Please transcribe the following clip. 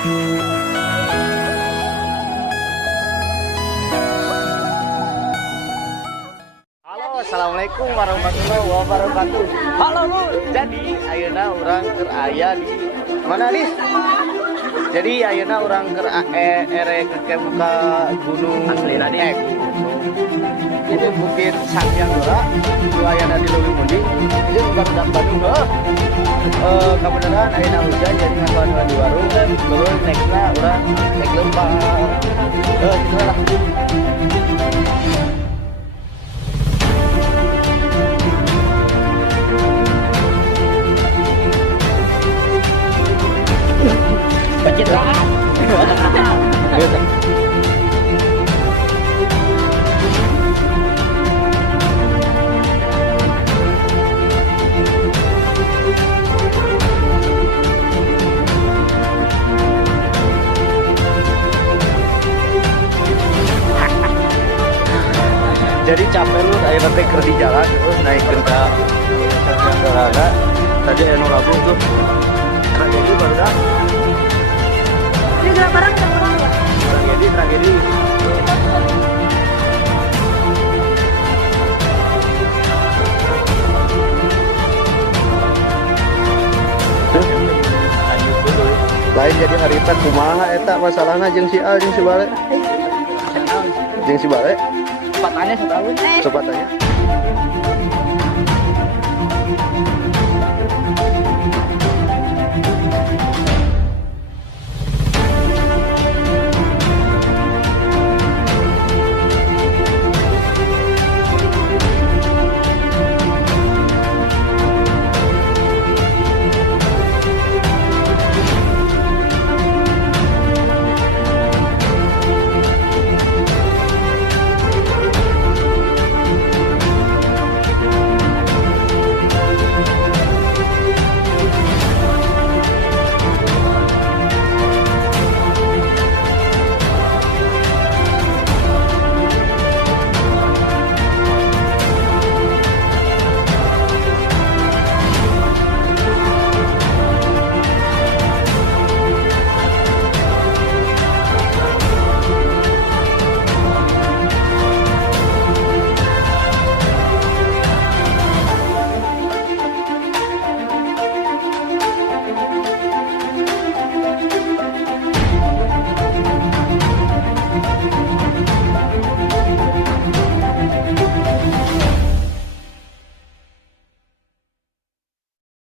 Assalamualaikum warahmatullahi wabarakatuh. Halo Lur. Jadi ayeuna urang keur aya di mana nih? Jadi ayeuna urang keur ere ke muka gunung aslina nih. Itu Bukit Sangyangura, itu ayeuna di Leuweung Munding. Itu barudak Bandung heuh. Kebenaran ayeuna hujan jadi ngasoan di warung terus nextna urang naik lempar. Gitu lah. Pencitraan. Jadi capek lu ayo nanti keur di jalan terus naikkeun ka Sangyangura. Tadi anu labu tuh. Tragedi baru dah. Ini gerak barang ya? Tragedi. Lain jadi harita kumaha eta masalahna jeung si A jeung si Bale. Jeung si Bale. Sepatanya setahun. Sepatanya.